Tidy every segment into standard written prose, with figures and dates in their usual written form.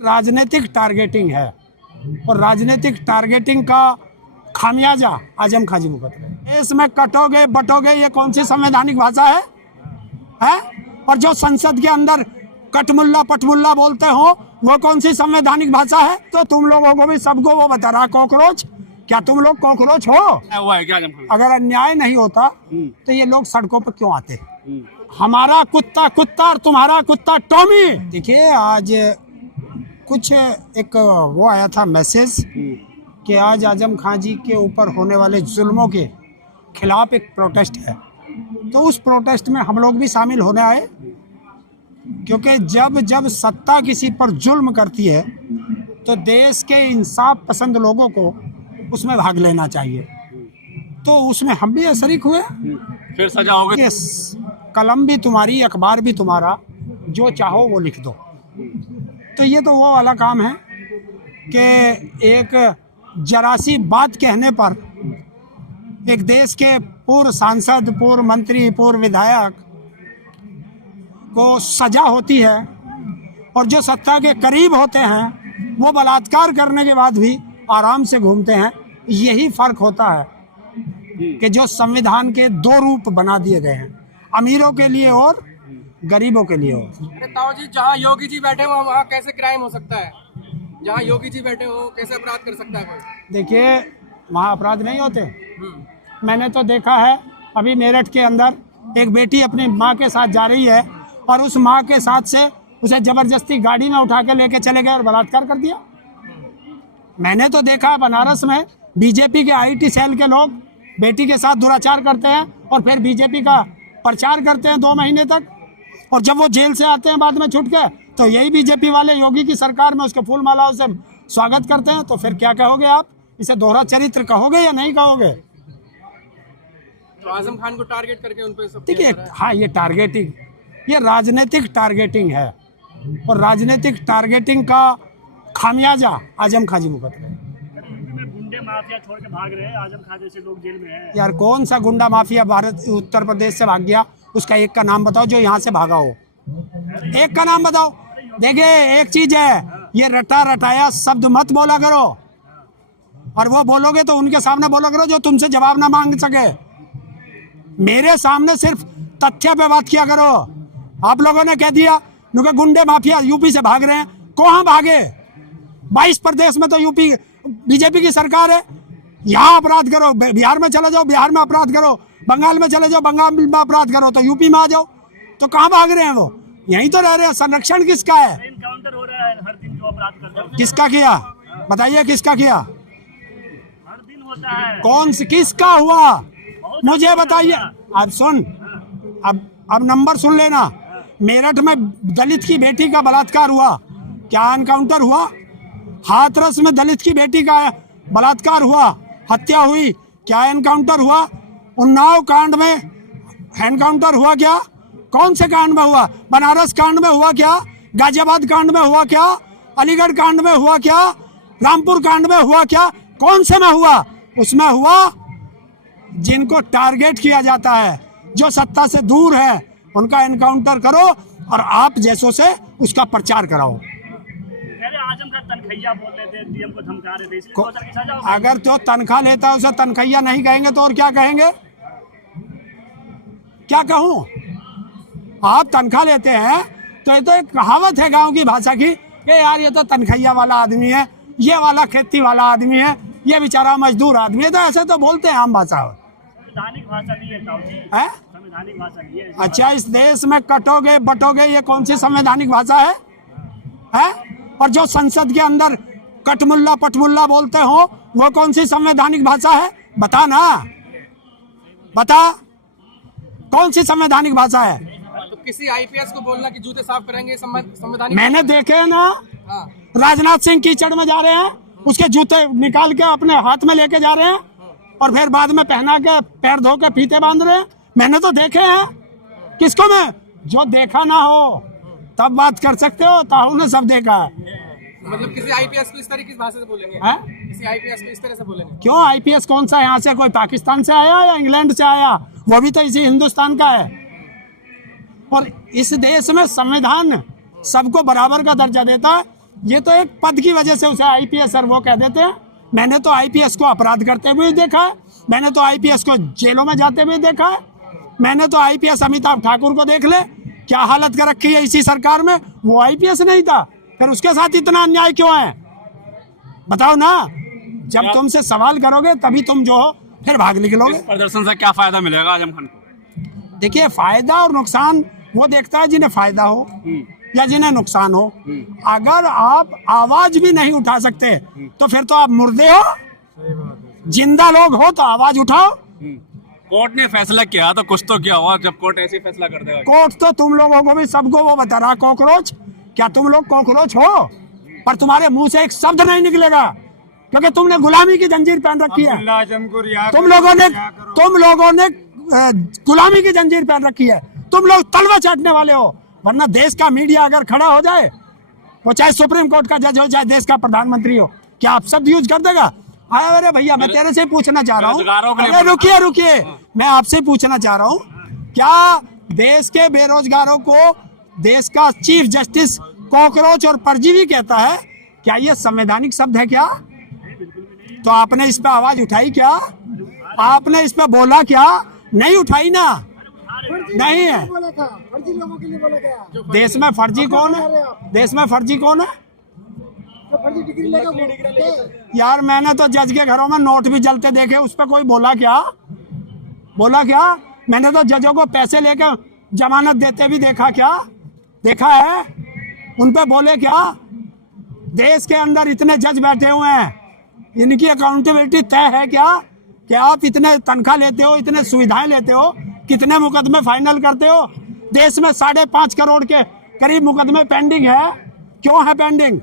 राजनीतिक टारगेटिंग है और राजनीतिक टारगेटिंग का खामियाजा आजम खाजी भुगत रहे। इसमें कटोगे बटोगे ये कौन सी संवैधानिक भाषा है? और जो संसद के अंदर कटमुल्ला पटमुल्ला बोलते हो वो कौन सी संवैधानिक भाषा है? तो तुम लोगों को भी सबको वो बता रहा कॉकरोच, क्या तुम लोग कॉकरोच हो? हुआ है क्या आजम खान? अगर अन्याय नहीं होता तो ये लोग सड़कों पर क्यों आते? हमारा कुत्ता कुत्ता और तुम्हारा कुत्ता टॉमी। देखिए आज कुछ एक वो आया था मैसेज कि आज आजम खान जी के ऊपर होने वाले जुल्मों के खिलाफ एक प्रोटेस्ट है, तो उस प्रोटेस्ट में हम लोग भी शामिल होने आए, क्योंकि जब जब सत्ता किसी पर जुल्म करती है तो देश के इंसाफ पसंद लोगों को उसमें भाग लेना चाहिए। तो उसमें हम भी शरीक हुए। फिर सजा होगी। यस, कलम भी तुम्हारी अखबार भी तुम्हारा, जो चाहो वो लिख दो। तो ये तो वो वाला काम है कि एक जरासी बात कहने पर एक देश के पूर्व सांसद, पूर्व मंत्री, पूर्व विधायक को सजा होती है, और जो सत्ता के करीब होते हैं वो बलात्कार करने के बाद भी आराम से घूमते हैं। यही फर्क होता है कि जो संविधान के दो रूप बना दिए गए हैं, अमीरों के लिए और गरीबों के लिए और। अरे ताऊ जी, जहाँ योगी जी बैठे हो वहाँ कैसे क्राइम हो सकता है? जहाँ योगी जी बैठे हो कैसे अपराध कर सकता है कोई? देखिए वहाँ अपराध नहीं होते। मैंने तो देखा है, अभी मेरठ के अंदर एक बेटी अपनी माँ के साथ जा रही है और उस माँ के साथ से उसे जबरदस्ती गाड़ी में उठा के लेके चले गए और बलात्कार कर दिया। मैंने तो देखा है बनारस में बीजेपी के आईटी सेल के लोग बेटी के साथ दुराचार करते हैं और फिर बीजेपी का प्रचार करते हैं 2 महीने तक, और जब वो जेल से आते हैं बाद में छूट के तो यही बीजेपी वाले योगी की सरकार में उसके फूल मालाओं से स्वागत करते हैं। तो फिर क्या कहोगे आप? इसे दोहरा चरित्र कहोगे या नहीं कहोगे? तो आजम खान को टारगेट करके उन पे सब देखिए हाँ, ये टारगेटिंग, ये राजनीतिक टारगेटिंग है और राजनीतिक टारगेटिंग का खामियाजा आजम खाजी भुगत रहे। गुंडे माफिया छोड़ के भाग रहे हैं, आजम खान जैसे लोग जेल में हैं। यार कौन सा गुंडा माफिया भारत उत्तर प्रदेश से भाग गया? उसका एक का नाम बताओ जो यहाँ से भागा हो, एक का नाम बताओ। देखिए एक चीज है, ये रटा रटाया शब्द मत बोला करो, और वो बोलोगे तो उनके सामने बोला करो जो तुमसे जवाब ना मांग सके। मेरे सामने सिर्फ तथ्य पे बात किया करो। आप लोगों ने कह दिया कि गुंडे माफिया यूपी से भाग रहे हैं, कहाँ भागे? 22 प्रदेश में तो यूपी बीजेपी की सरकार है। यहाँ अपराध करो, बिहार में चले जाओ, बिहार में अपराध करो, बंगाल में चले जाओ, बंगाल में अपराध करो, तो यूपी में आ जाओ। तो कहाँ भाग रहे हैं वो? यहीं तो रह रहे हैं। संरक्षण किसका है? एनकाउंटर हो रहा है हर दिन, जो अपराध करते हैं किसका किया बताइए, किसका किया? हर दिन होता है। कौन से किसका हुआ मुझे बताइए। अब सुन, अब नंबर सुन लेना। मेरठ में दलित की बेटी का बलात्कार हुआ, क्या एनकाउंटर हुआ? हाथरस में दलित की बेटी का बलात्कार हुआ, हत्या हुई, क्या एनकाउंटर हुआ? उन्नाव कांड में एनकाउंटर हुआ क्या? कौन से कांड में हुआ? बनारस कांड में हुआ क्या? गाजियाबाद कांड में हुआ क्या? अलीगढ़ कांड में हुआ क्या? रामपुर कांड में हुआ क्या? कौन से में हुआ? उसमें हुआ जिनको टारगेट किया जाता है, जो सत्ता से दूर है, उनका एनकाउंटर करो और आप जैसों से उसका प्रचार कराओ। आजम खान तनखैया बोल रहे थे, डीएम को धमका रहे थे, इसलिए 2 साल की सजा हो गई। अगर तो तनख्वाह लेता है उसे तनखैया नहीं कहेंगे तो और क्या कहेंगे? क्या कहूं? आप तनख्वाह लेते हैं तो ये तो एक कहावत है गांव की भाषा की कि यार ये तो तनखैया वाला आदमी है, ये वाला खेती वाला आदमी है, ये बेचारा मजदूर आदमी है। तो ऐसे तो बोलते हैं आम भाषा। संवैधानिक भाषा नहीं है ताऊ जी, है? संवैधानिक भाषा नहीं है। अच्छा, इस देश में कटोगे बटोगे ये कौन सी संवैधानिक भाषा है? और जो संसद के अंदर कटमुल्ला पटमुल्ला बोलते हो वो कौन सी संवैधानिक भाषा है? बता ना, बता कौन सी संवैधानिक भाषा है? तो किसी आईपीएस को बोलना कि जूते साफ करेंगे संवैधानिक? मैंने देखे है ना, हाँ। राजनाथ सिंह कीचड़ में जा रहे हैं, उसके जूते निकाल के अपने हाथ में लेके जा रहे हैं और फिर बाद में पहना के पैर धो के फीते बांध रहे हैं। मैंने तो देखे हैं। किसको? मैं जो देखा ना हो तब बात कर सकते हो, ताऊ ने सब देखा है। मतलब किसी आईपीएस को इस तरह की भाषा से बोलेंगे? है? किसी आईपीएस को इस तरह से बोलेंगे? क्यों? आईपीएस कौन सा यहाँ से? कोई पाकिस्तान से आया या इंग्लैंड से आया? वो भी तो इसी हिंदुस्तान का है। और इस देश में संविधान सबको बराबर का दर्जा देता है ये तो एक पद की वजह से उसे आईपीएस सर वो कह देते हैं। मैंने तो आईपीएस को अपराध करते हुए देखा है, मैंने तो आईपीएस को जेलों में जाते हुए देखा है, मैंने तो आईपीएस अमिताभ ठाकुर को देख ले क्या हालत कर रखी है इसी सरकार में। वो आईपीएस नहीं था, फिर उसके साथ इतना अन्याय क्यों है बताओ ना। जब तुमसे सवाल करोगे तभी तुम जो हो फिर भाग निकलोगे। इस प्रदर्शन से क्या फायदा मिलेगा आजम खान को? देखिए, फायदा और नुकसान वो देखता है जिन्हें फायदा हो या जिन्हें नुकसान हो। अगर आप आवाज भी नहीं उठा सकते तो फिर तो आप मुर्दे हो। जिंदा लोग हो तो आवाज उठाओ। कोर्ट ने फैसला किया तो कुछ तो किया होगा, जब कोर्ट ऐसे फैसला कर देगा। कोर्ट तो तुम लोगों को भी सबको वो बता रहा कॉकरोच। क्या तुम लोग कॉकरोच हो? पर तुम्हारे मुंह से एक शब्द नहीं निकलेगा क्योंकि तुमने गुलामी की जंजीर पहन रखी है। तुम लोगों ने गुलामी की जंजीर पहन रखी है। तुम लोग तलवा चाटने वाले हो। वरना देश का मीडिया अगर खड़ा हो जाए, वो चाहे सुप्रीम कोर्ट का जज हो चाहे देश का प्रधानमंत्री हो, क्या आप शब्द यूज कर देगा? अरे भैया, मैं तेरे से पूछना चाह रहा हूँ, रुकिए, मैं आपसे पूछना चाह रहा हूँ, क्या देश के बेरोजगारों को देश का चीफ जस्टिस कॉकरोच और परजीवी कहता है? क्या ये संवैधानिक शब्द है क्या? तो आपने इस पे आवाज उठाई क्या? आपने इस पे बोला क्या? नहीं उठाई ना। नहीं है। फर्जी लोगों के लिए बोला गया। देश में फर्जी कौन है? देश में फर्जी कौन है? तो फर्जी डिग्री लेगा यार, मैंने तो जज के घरों में नोट भी जलते देखे, उस पर कोई बोला क्या? मैंने तो जजों को पैसे लेकर जमानत देते भी देखा क्या? देखा है? उन पे बोले क्या? देश के अंदर इतने जज बैठे हुए हैं, इनकी अकाउंटेबिलिटी तय है क्या? कि आप इतने तनख्वाह लेते हो, इतने सुविधाएं लेते हो, कितने मुकदमे फाइनल करते हो? देश में 5.5 करोड़ के करीब मुकदमे पेंडिंग है। क्यों है पेंडिंग?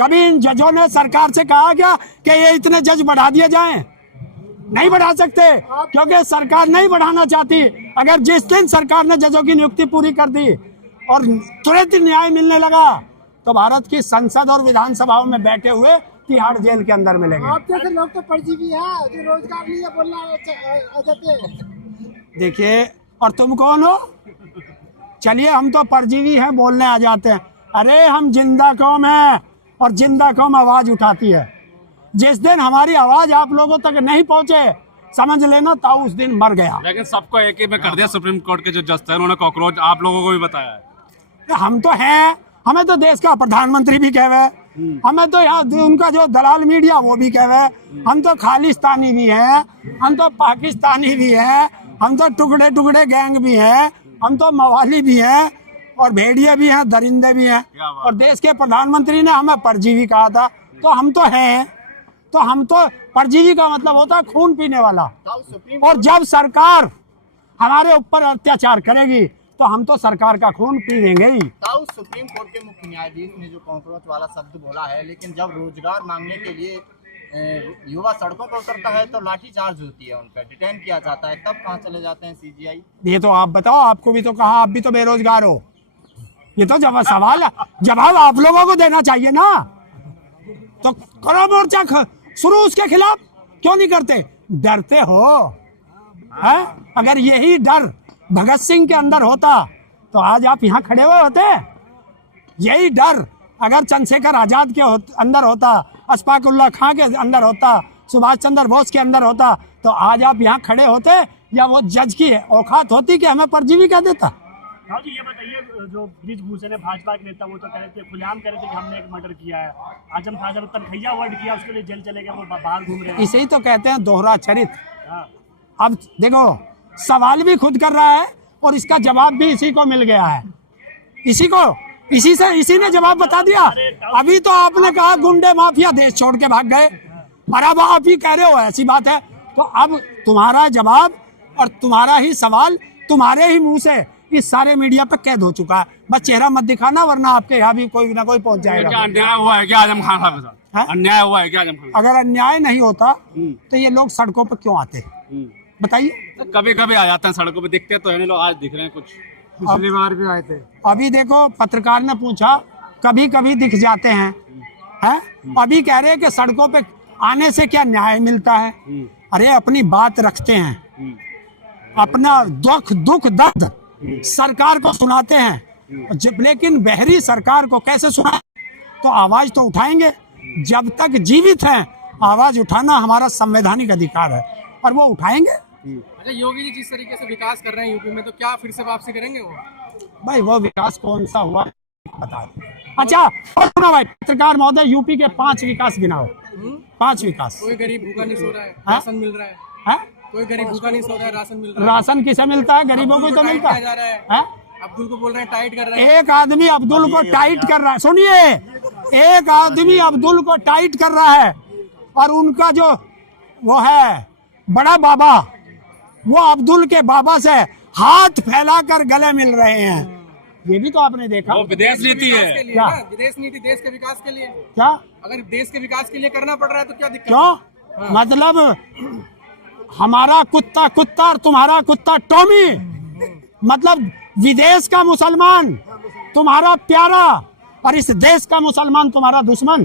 कभी इन जजों ने सरकार से कहा क्या कि ये इतने जज बढ़ा दिए जाएं? नहीं बढ़ा सकते क्योंकि सरकार नहीं बढ़ाना चाहती। अगर जिस दिन सरकार ने जजों की नियुक्ति पूरी कर दी और तुरंत न्याय मिलने लगा तो भारत की संसद और विधानसभाओं में बैठे हुए तिहाड़ जेल के अंदर मिलेंगे। आप जैसे लोग तो परजीवी है जो रोजगार लिए बोलना। देखिए, और तुम कौन हो? चलिए, हम तो परजीवी हैं, बोलने आ जाते हैं। अरे हम जिंदा कौम है और जिंदा कौम आवाज उठाती है। जिस दिन हमारी आवाज आप लोगों तक नहीं पहुंचे, समझ लेना ताऊ उस दिन मर गया। लेकिन सबको एक ही में कर दिया। सुप्रीम कोर्ट के जो जज थे उन्होंने कॉकरोच आप लोगों को भी बताया है। हम तो हैं, हमें तो देश का प्रधानमंत्री भी कह रहे, हमें तो यहाँ उनका जो दलाल मीडिया वो भी कह रहे, हम तो खालिस्तानी भी हैं, हम तो पाकिस्तानी भी हैं, हम तो टुकड़े टुकड़े गैंग भी हैं, हम तो मवाली भी हैं और भेड़िए भी हैं, दरिंदे भी हैं। और देश के प्रधानमंत्री ने हमें परजीवी कहा था, तो हम तो हैं। तो हम तो, परजीवी का मतलब होता है खून पीने वाला। और जब सरकार हमारे ऊपर अत्याचार करेगी तो हम तो सरकार का खून पी लेंगे ही। ताऊ, सुप्रीम कोर्ट के मुख्य न्यायाधीश ने जो कॉकरोच वाला शब्द बोला है, लेकिन जब रोजगार मांगने के लिए युवा सड़कों पर उतरता है तो लाठीचार्ज होती है, उन पर डिटेन किया जाता है, तब कहाँ चले जाते हैं सीजीआई? ये तो आप बताओ, आपको भी तो कहा, आप भी तो बेरोजगार हो। ये तो जब सवाल जवाब आप लोगों को देना चाहिए ना। तो करो मोर्चा शुरू उसके खिलाफ, क्यों नहीं करते? डरते हो है? अगर यही डर भगत सिंह के अंदर होता तो आज आप यहाँ खड़े हुए होते। यही डर अगर चंद्रशेखर आजाद के अंदर होता, अशफाक उल्लाह खां के अंदर होता, सुभाष चंद्र बोस के अंदर होता, तो आज आप यहाँ खड़े होते या वो जज की औकात होती कि हमें परजीवी कह देता? राव जी, ये बताइए, जो ब्रिजभूषण है भाजपा के नेता, वो तो कह रहे थे, खुलेआम कह रहे थे कि हमने एक मर्डर किया है। आजम खान साहब तनखैया वर्ड किया, उसके लिए जेल चले गए, वो बाहर घूम रहे हैं। इसे ही तो कहते हैं दोहरा चरित्र। हाँ। अब देखो, सवाल भी खुद कर रहा है और इसका जवाब भी इसी को मिल गया है। इसी ने जवाब बता दिया। अभी तो आपने कहा गुंडे माफिया देश छोड़ के भाग गए, और अब आप ही कह रहे हो ऐसी बात है। तो अब तुम्हारा जवाब और तुम्हारा ही सवाल तुम्हारे ही मुंह से इस सारे मीडिया पे कैद हो चुका है। बस चेहरा मत दिखाना, वरना आपके यहाँ भी कोई ना कोई पहुंच जाएगा। क्या अन्याय हुआ है क्या आजम खान साहब के साथ? अन्याय हुआ है क्या आजम खान? अगर अन्याय नहीं होता तो ये लोग सड़कों पर क्यों आते? बताइए। कभी कभी आ जाते हैं सड़कों पे, दिखते तो है नहीं लोग, आज दिख रहे हैं कुछ। पिछली बार भी आए थे। अभी देखो, पत्रकार ने पूछा, कभी कभी दिख जाते हैं, अभी कह रहे हैं कि सड़कों पे आने से क्या न्याय मिलता है? अरे अपनी बात रखते हैं, अपना दुख दर्द सरकार को सुनाते हैं, लेकिन बहरी सरकार को कैसे सुना? तो आवाज तो उठाएंगे। जब तक जीवित हैं आवाज उठाना हमारा संवैधानिक अधिकार है और वो उठाएंगे। अच्छा, योगी जी जिस तरीके से विकास कर रहे हैं यूपी में, तो क्या फिर से वापसी करेंगे वो? भाई वो विकास कौन सा हुआ बता दो। अच्छा और सुनो भाई, पत्रकार महोदय, यूपी के 5 विकास गिनाओ। 5 विकास। कोई गरीब भूखा नहीं सो रहा है, हाँ? राशन मिल रहा है। है? कोई गरीब भूखा नहीं सो रहा है, राशन मिल रहा है। राशन किसे मिलता है? गरीबों को तो टाइट मिलता किया जा रहा है। है। अब्दुल को बोल रहे हैं टाइट कर रहे हैं। एक आदमी अब्दुल को टाइट कर रहा है, सुनिए, एक आदमी अब्दुल को टाइट कर रहा है और उनका जो वो है बड़ा बाबा, वो अब्दुल के बाबा से हाथ फैलाकर गले मिल रहे हैं। ये भी तो आपने देखा। वो विदेश नीति विकास है। के लिए क्या? ना, विदेश नीति देश के विकास के लिए। क्या? अगर देश के विकास के लिए करना पड़ रहा है तो क्या दिक्कत क्यों? है? मतलब हमारा कुत्ता कुत्ता और तुम्हारा कुत्ता टॉमी, मतलब विदेश का मुसलमान तुम्हारा प्यारा और इस देश का मुसलमान तुम्हारा दुश्मन।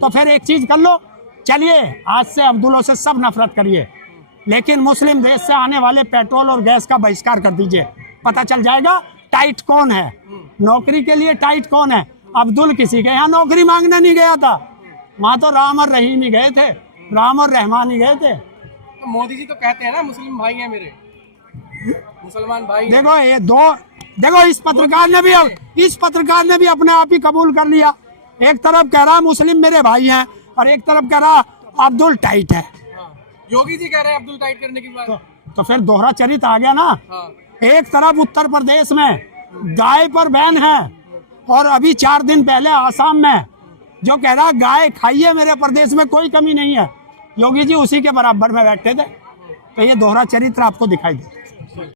तो फिर एक चीज कर लो, चलिए आज से अब्दुल्लों से सब नफरत करिए, लेकिन मुस्लिम देश से आने वाले पेट्रोल और गैस का बहिष्कार कर दीजिए। पता चल जाएगा टाइट कौन है, नौकरी के लिए टाइट कौन है। अब्दुल किसी के यहाँ नौकरी मांगने नहीं गया था, वहां तो राम और रहीम ही गए थे, राम और रहमान ही गए थे। तो मोदी जी तो कहते हैं ना मुस्लिम भाई हैं मेरे, मुसलमान भाई हैं। देखो ये देखो इस पत्रकार ने भी अपने आप ही कबूल कर लिया। एक तरफ कह रहा मुस्लिम मेरे भाई हैं और एक तरफ कह रहा अब्दुल टाइट है। हाँ। योगी जी कह रहे हैं अब्दुल टाइट करने की बात। तो फिर दोहरा चरित्र आ गया ना। हाँ। एक तरफ उत्तर प्रदेश में गाय पर बैन है और अभी 4 दिन पहले आसाम में जो कह रहा गाय खाइए, मेरे प्रदेश में कोई कमी नहीं है, योगी जी उसी के बराबर में बैठे थे। तो ये दोहरा चरित्र आपको दिखाई दे।